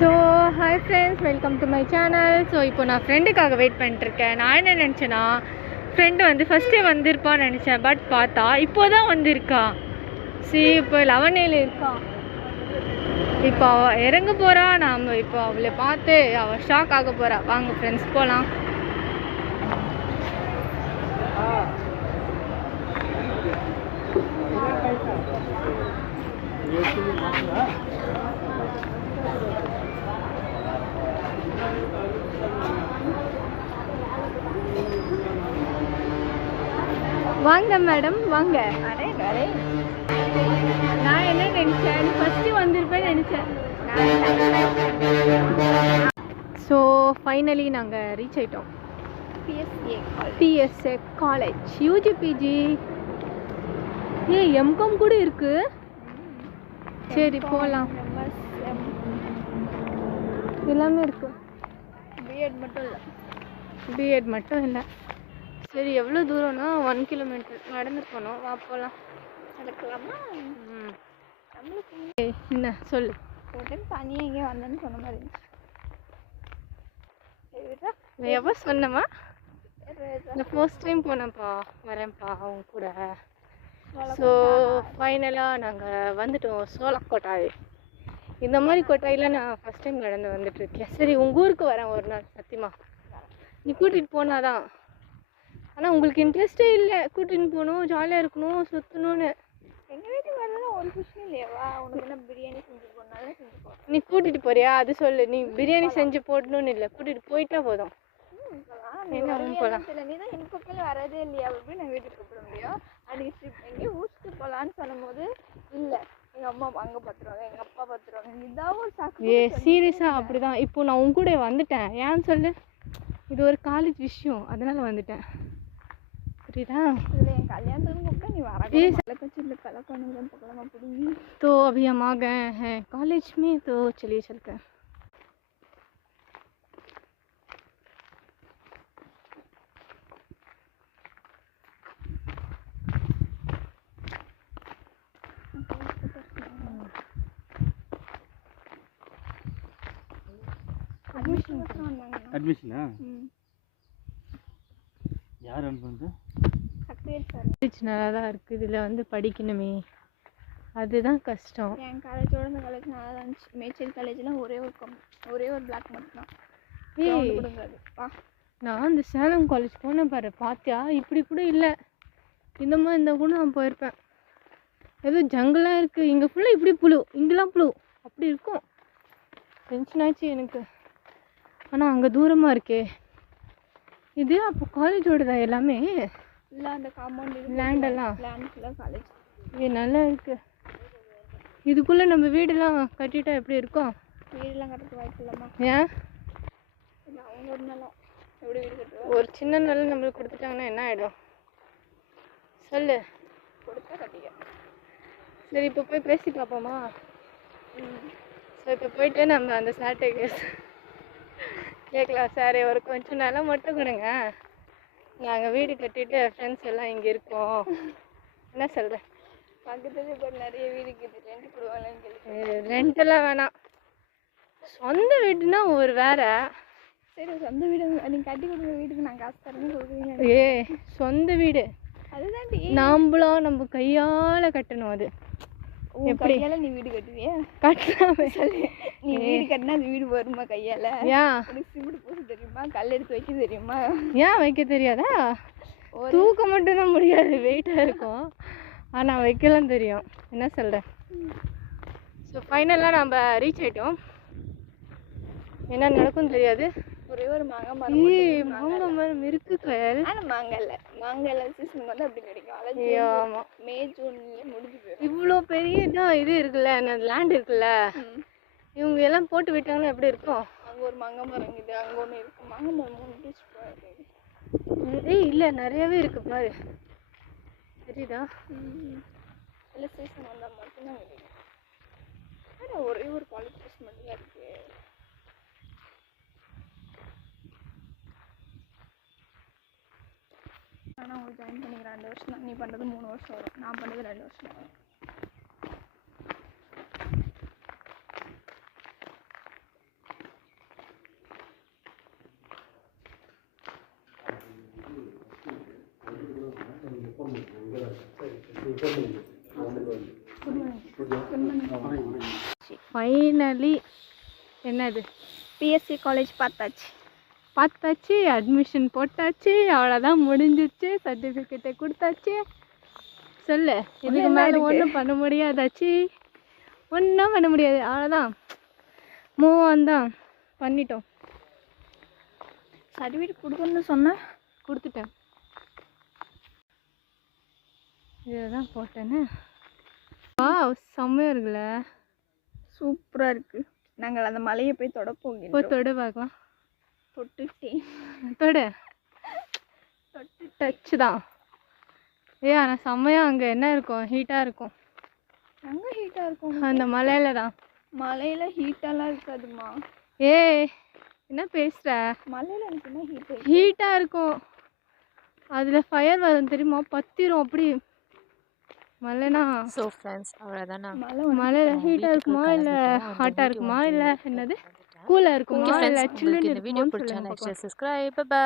So hi friends, welcome to my channel. So இப்போ நான் ஃப்ரெண்டுக்காக wait பண்ணிட்டுருக்கேன். நான் என்ன நினச்சேன்னா, ஃப்ரெண்டு வந்து ஃபஸ்ட்டே வந்திருப்பான்னு நினச்சேன். பட் பார்த்தா இப்போ தான் வந்திருக்கா. சரி, இப்போ 11 இருக்கா. இப்போ அவள் இறங்க போகிறா. நாம் இப்போ அவளை பார்த்து அவள் ஷாக் ஆக போகிறா. வாங்க ஃப்ரெண்ட்ஸ் போகலாம். வாங்க மேடம், வாங்க. நான் என்ன நினச்சேன், நீ ஃபஸ்ட்டு வந்திருப்பேன்னு நினச்சேன். ஸோ ஃபைனலி நாங்கள் ரீச் ஆகிட்டோம். BSA college, UG PG. எம்காம் கூட இருக்கு. சரி போகலாம். எல்லாமே இருக்கு. பிஎட் மட்டும் இல்லை. சரி, எவ்வளோ தூரம்னா 1 கிலோமீட்டர் நடந்து போனோம். வா போகலாம். நடக்கலாமா? என்ன சொல்லு. ஒரு டைம் தனியாக எங்கேயும் வந்தேன்னு சொன்ன மாதிரி இருந்துச்சு. எவ்வளோ சொன்னமா? இந்த ஃபர்ஸ்ட் டைம் போனேன்ப்பா, வரேன்ப்பா அவங்க கூட. ஸோ ஃபைனலாக நாங்கள் வந்துட்டோம் சோளக்கோட்டாய். இந்த மாதிரி கோட்டாயில் நான் ஃபஸ்ட் டைம் நடந்து வந்துட்டுருக்கேன். சரி, உங்கள் ஊருக்கு வரேன் ஒரு நாள். சத்தியமா நீ கூட்டிகிட்டு போனாதான். ஆனால் உங்களுக்கு இன்ட்ரெஸ்டே இல்லை. கூட்டின்னு போகணும், ஜாலியாக இருக்கணும், சுற்றணும்னு. எங்கள் வீட்டுக்கு வரலாம் ஒரு விஷயம் இல்லையாவா? உனக்கு என்ன பிரியாணி செஞ்சு போடனாலும் செஞ்சு போ. நீ கூட்டிகிட்டு போறியா? அது சொல்லு. நீ பிரியாணி செஞ்சு போடணும்னு இல்லை, கூட்டிகிட்டு போயிட்டா போதும். போகலாம். நீ தான் எங்கள் பக்கம் வரதே இல்லையா? அப்படி நான் வீட்டுக்கு கூப்பிட முடியும். அன்றைக்கி எங்கேயும் ஊசிட்டு போகலான்னு சொல்லும் போது இல்லை, எங்கள் அம்மா அங்கே பார்த்துருவாங்க, எங்கள் அப்பா பார்த்துருவாங்க. இதான் ஒரு சாக்கு. சீரியஸாக அப்படி தான். இப்போ நான் உங்க கூட வந்துட்டேன். ஏன்னு சொல்லு. இது ஒரு காலேஜ் விஷயம், அதனால் வந்துட்டேன். புரியுதா? என் कल्याण கூப்பிட்டா நீ वरा तो अभी हम आ गए हैं कॉलेज में, तो चलिए चलते हैं. அட்மிஷனா? யார் அனுப்புறது? நல்லா தான் இருக்குது. இதில் வந்து படிக்கணுமே, அதுதான் கஷ்டம். என் காலேஜோட இந்த காலேஜ் நல்லா தான் இருந்துச்சு. மேச்சேரி காலேஜ்லாம் ஒரே ஒரு பிளாக் மட்டும்தான். நான் இந்த சேலம் காலேஜ் போனேன் பாரு, பார்த்தியா? இப்படி கூட இல்லை. இந்த மாதிரி இருந்தால் கூட நான் போயிருப்பேன். ஏதோ ஜங்கலாக இருக்குது. இங்கே ஃபுல்லாக இப்படி புழு, இங்கெல்லாம் புழு அப்படி இருக்கும். டென்ஷன் ஆச்சு எனக்கு. ஆனால் அங்கே தூரமாக இருக்கே. இது அப்போ காலேஜோட தான் எல்லாமே இல்லை. அந்த காம்பவுண்ட் லேண்டெல்லாம் காலேஜ் நல்லா இருக்குது. இதுக்குள்ளே நம்ம வீடெல்லாம் கட்டிட்டா எப்படி இருக்கும்? வீடெல்லாம் கட்டுறது வாய்ப்பு இல்லாமா? ஏன்? அவங்க ஒரு நிலம் எப்படி வீடு கட்டுவோம்? ஒரு சின்ன நிலம் நம்மளுக்கு கொடுத்துட்டாங்கன்னா என்ன ஆகிடும் சொல்லு. கொடுத்தா கட்டிக்க. சரி, இப்போ போய் பேசி பார்ப்போமா? ஸோ இப்போ போயிட்டு நம்ம அந்த சாட்டை கேட்கலாம். சார், ஒரு கொஞ்சம் நிலம் மட்டும் கொடுங்க, நாங்கள் வீடு கட்டிட்டு ஃப்ரெண்ட்ஸ் எல்லாம் இங்கே இருக்கோம். என்ன சொல்கிறேன்? பக்கத்துல இப்போ நிறைய வீடு இருக்குது, ரெண்ட் கொடுவாங்கன்னு கேள்வி. ரெண்டெல்லாம் வேணாம், சொந்த வீடுனா ஒரு வேற. சரி, சொந்த வீடு நீங்கள் கட்டி கொடுக்குற வீட்டுக்கு நான் காசு தரேன்னு சொல்கிறீங்க. சொந்த வீடு அதுதான் நாம்பளும் நம்ம கையால் கட்டணும். அது எப்படி கையால் நீ வீடு கட்டுவியா? கட்டலாமே. நீ வீடு கட்டினா அது வீடு வருமா கையால்? ஏன்? உனக்கு சிமெண்ட் பூச தெரியுமா? கல் எடுத்து வைக்க தெரியுமா? ஏன் வைக்க தெரியாதா? தூக்க மட்டும்தான் முடியாது, வெயிட்டாக இருக்கும். ஆனால் வைக்கலாம் தெரியும். என்ன சொல்கிறேன்? ஸோ ஃபைனலாக நம்ம ரீச் ஆகிட்டோம். என்ன நடக்கும் தெரியாது. ஒரே ஒரு மாங்காய் மரம் இருக்கு கயல். ஆனால் மாங்காய் சீசனுக்கு வந்து அப்படி கிடைக்கும். ஆமாம், மே ஜூன்லேயே முடிஞ்சு போயிடும். இவ்வளோ பெரிய இது இருக்குல்ல, லேண்ட் இருக்குல்ல, இவங்க எல்லாம் போட்டு விட்டாங்கன்னா எப்படி இருக்கும்? அங்கே ஒரு மாங்காய் மரம் இருக்குது, அங்கே ஒன்று இருக்குது. மாங்காய் மரம் 3 பீச் போயிருக்கு. இல்லை, நிறையவே இருக்கு பாரு, தெரியுதா? இல்லை, சீசன் வந்தால் மட்டும்தான் கிடைக்கும். ஆனால் ஒரே ஒரு காலேஜ் பீஸ் மட்டும்தான் இருக்குது. ஆனால் உங்களுக்கு ஜாயின் பண்ணிக்கிறேன் 2 வருஷம் தான். நீ பண்ணுறது 3 வருஷம் வரும், நான் பண்ணுறது 2 வருஷம் வரும். ஃபைனலி என்னது பிஎஸ்சி காலேஜ் பார்த்தாச்சு, அட்மிஷன் போட்டாச்சு, அவ்வளோதான் முடிஞ்சிச்சு, சர்டிஃபிகேட்டை கொடுத்தாச்சு. சொல்லு, இதுக்கு மேலே ஒன்றும் பண்ண முடியாதாச்சு, ஒன்றும் பண்ண முடியாது, அவ்வளோதான். மூவ் ஆன் தான் பண்ணிட்டோம். சர்டிஃபிகேட் கொடுக்கணும்னு சொன்னேன், கொடுத்துட்டேன். இதை தான் போட்டேன்னு. செம்மையாக இருக்குல்ல, சூப்பராக இருக்குது. நாங்கள் அந்த மலையை போய் தொட போகிறோம். போய் தொட பார்க்கலாம். தொட்டுட்டேன், தொட டச்சு தான். ஆனால் செம்மையாக அங்கே என்ன இருக்கும், ஹீட்டாக இருக்கும். அங்கே ஹீட்டாக இருக்கும், அந்த மலையில தான். மலையில் ஹீட்டெல்லாம் இருக்காதுமா. என்ன பேசுகிற? மலையில் எனக்கு என்ன ஹீட்டாக இருக்கும், அதில் ஃபயர் வரும் தெரியுமா, பத்திரும் அப்படி. மலைனா ஸோ ஃப்ரெண்ட்ஸ் அவ்வளோதானா, மலையில் ஹீட்டாக இருக்குமா இல்லை ஹாட்டாக இருக்குமா இல்லை என்னது கூலாக இருக்குமா இல்லை சில்லுன்னு இந்த வீடியோ இருக்குமான்னு பிடிச்சா சொல்லுங்க லைக் பார்க்கலாம். Subscribe, by.